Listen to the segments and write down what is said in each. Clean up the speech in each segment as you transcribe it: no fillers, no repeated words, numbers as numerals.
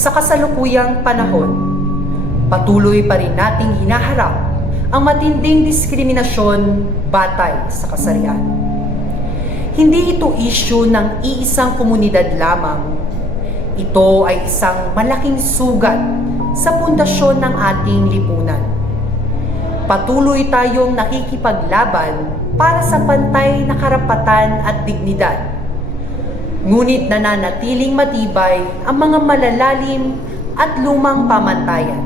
Sa kasalukuyang panahon, patuloy pa rin nating hinaharap ang matinding diskriminasyon batay sa kasarian. Hindi ito issue ng iisang komunidad lamang. Ito ay isang malaking sugat sa pundasyon ng ating lipunan. Patuloy tayong nakikipaglaban para sa pantay na karapatan at dignidad. Ngunit nananatiling matibay ang mga malalalim at lumang pamantayan.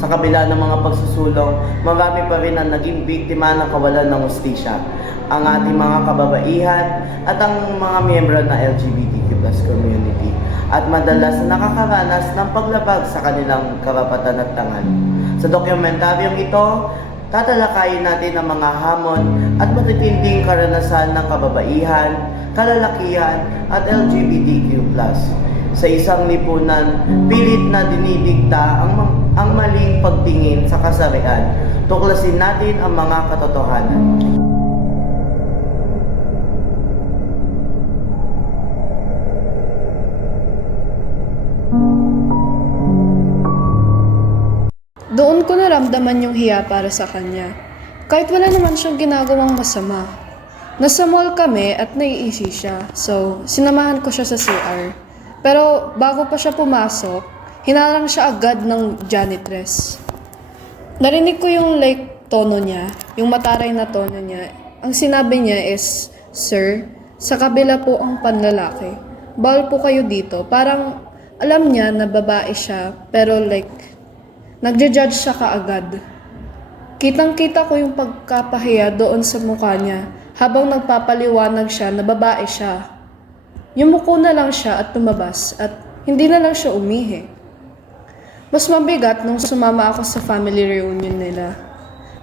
Sa kabila ng mga pagsusulong, marami pa rin ang naging biktima ng kawalan ng hustisya. Ang ating mga kababaihan at ang mga miyembro ng LGBTQ+ community at madalas na nakakaranas ng paglabag sa kanilang karapatan at tangan. Sa dokumentaryong ito, tatalakayin natin ang mga hamon at matitinding karanasan ng kababaihan, kalalakihan at LGBTQ+. Sa isang lipunan, pilit na dinidikta ang maling pagtingin sa kasarian. Tuklasin natin ang mga katotohanan. Doon ko naramdaman yung hiya para sa kanya. Kahit wala naman siyang ginagawang masama. Nasa mall kami at naiisi siya, so sinamahan ko siya sa CR. Pero bago pa siya pumasok, hinarang siya agad ng janitress. Narinig ko yung tono niya, yung mataray na tono niya. Ang sinabi niya is, "Sir, sa kabila po ang panlalaki. Bawal po kayo dito." Parang alam niya na babae siya, pero nagja-judge siya kaagad. Kitang-kita ko yung pagkapahiya doon sa mukha niya habang nagpapaliwanag siya na babae siya. Yumuko na lang siya at tumabas at hindi na lang siya umihi. Mas mabigat nung sumama ako sa family reunion nila.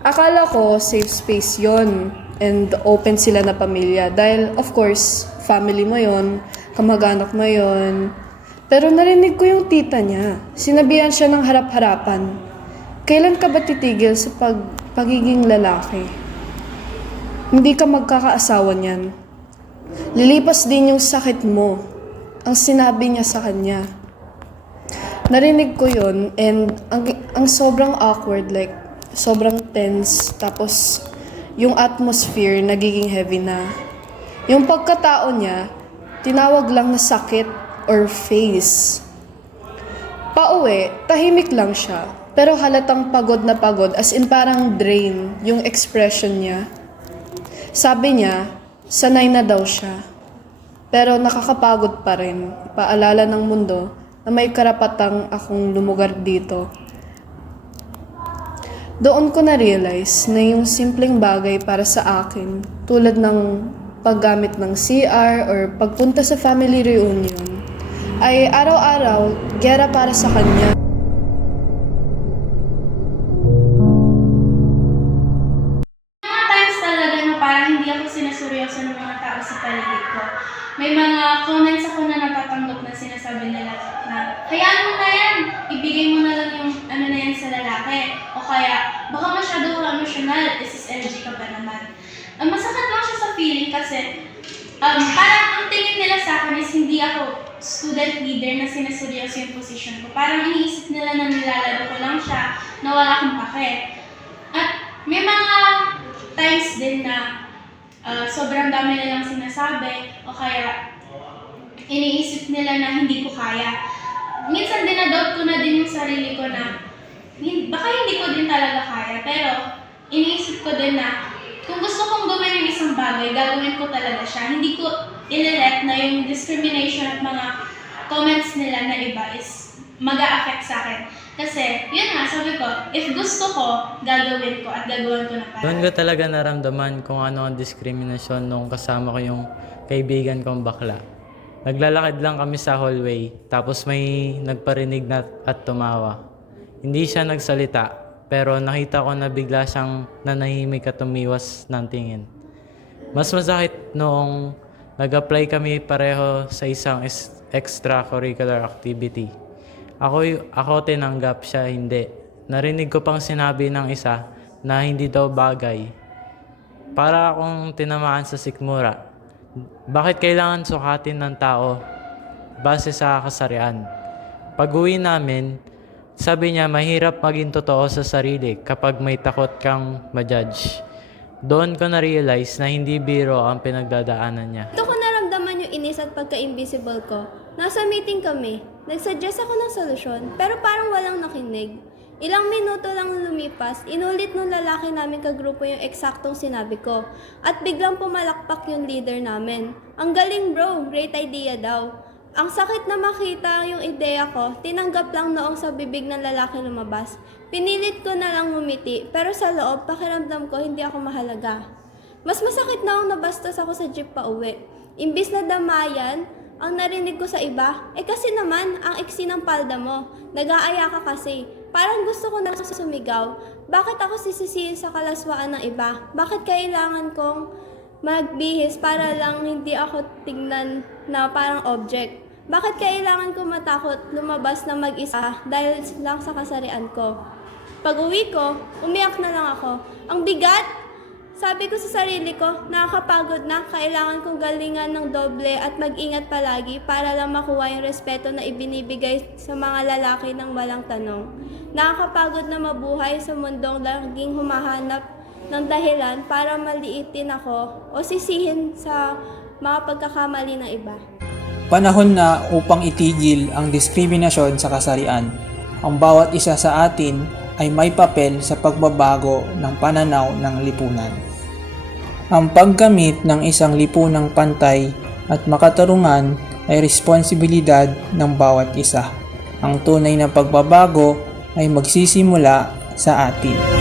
Akala ko safe space yon and open sila na pamilya dahil of course family mo yon, kamag-anak mo yon. Pero narinig ko yung tita niya. Sinabihan siya ng harap-harapan. Kailan ka ba titigil sa pagiging lalaki? Hindi ka magkakaasawa niyan. Lilipas din yung sakit mo. Ang sinabi niya sa kanya. Narinig ko yun and ang sobrang awkward, sobrang tense. Tapos yung atmosphere nagiging heavy na. Yung pagkatao niya, tinawag lang na sakit or face. Pauwi, tahimik lang siya. Pero halatang pagod na pagod, as in parang drain yung expression niya. Sabi niya, sanay na daw siya. Pero nakakapagod pa rin. Paalala ng mundo na may karapatang akong lumugar dito. Doon ko na-realize na yung simpleng bagay para sa akin, tulad ng paggamit ng CR or pagpunta sa family reunion, ay araw-araw gera para sa kanya. Mga times talaga na parang hindi ako sinuseryoso ng mga tao sa paligid ko. May mga comments ako na natatanggap na sinasabi nila na, hayaan mo na yan, ibigay mo na lang yung ano na yan sa lalaki. O kaya, baka masyado ka emosyonal, SSLG ka ba naman? Masakit lang siya sa feeling kasi parang ang tingin nila sa akin is hindi ako student leader na sinuseryoso yung position ko. Parang iniisip nila na nilalaro ko lang siya, na wala akong pake. At may mga times din na sobrang dami nilang sinasabi o kaya iniisip nila na hindi ko kaya. Minsan dinadoubt ko na din yung sarili ko na baka hindi ko din talaga kaya, pero iniisip ko din na kung gusto kong gawin yung isang bagay, gagawin ko talaga siya. Hindi ko inilet na yung discrimination at mga comments nila na iba is mag-a-affect sa akin. Kasi, yun nga, sabi ko, if gusto ko, gagawin ko at gagawin ko na para. Doon ko talaga naramdaman kung ano ang diskriminasyon nung kasama ko yung kaibigan kong bakla. Naglalakad lang kami sa hallway, tapos may nagparinig na at tumawa. Hindi siya nagsalita, pero nakita ko na bigla siyang nanahimik at tumiwas ng tingin. Mas masakit noong nag-apply kami pareho sa isang extracurricular activity. Ako tinanggap, siya hindi. Narinig ko pang sinabi ng isa na hindi daw bagay. Para akong tinamaan sa sikmura. Bakit kailangan sukatin ng tao base sa kasarian? Pag-uwi namin, sabi niya mahirap maging totoo sa sarili kapag may takot kang ma-judge. Doon ko na-realize na hindi biro ang pinagdadaanan niya. Ito ko naramdaman yung inis at pagka-invisible ko. Nasa meeting kami. Nagsuggest ako ng solusyon, pero parang walang nakinig. Ilang minuto lang lumipas, inulit nung lalaki namin kagrupo yung eksaktong sinabi ko. At biglang pumalakpak yung leader namin. Ang galing bro, great idea daw. Ang sakit na makita yung ideya ko, tinanggap lang noong sa bibig ng lalaki lumabas. Pinilit ko na lang ngumiti, pero sa loob, pakiramdam ko hindi ako mahalaga. Mas masakit na akong nabastos ako sa jeep pa uwi. Imbis na damayan, ang narinig ko sa iba, kasi naman, ang iksi ng palda mo. Nag-aaya ka kasi. Parang gusto ko na sumigaw. Bakit ako sisisihin sa kalaswaan ng iba? Bakit kailangan kong magbihis para lang hindi ako tignan na parang object? Bakit kailangan ko matakot lumabas na mag-isa dahil lang sa kasarian ko? Pag-uwi ko, umiyak na lang ako. Ang bigat! Sabi ko sa sarili ko, nakakapagod na, kailangan kong galingan ng doble at mag-ingat palagi para lang makuha yung respeto na ibinibigay sa mga lalaki ng walang tanong. Nakakapagod na mabuhay sa mundong laging humahanap ng dahilan para maliitin ako o sisihin sa mga pagkakamali ng iba. Panahon na upang itigil ang diskriminasyon sa kasarian. Ang bawat isa sa atin ay may papel sa pagbabago ng pananaw ng lipunan. Ang paggamit ng isang lipunang pantay at makatarungan ay responsibilidad ng bawat isa. Ang tunay na pagbabago ay magsisimula sa atin.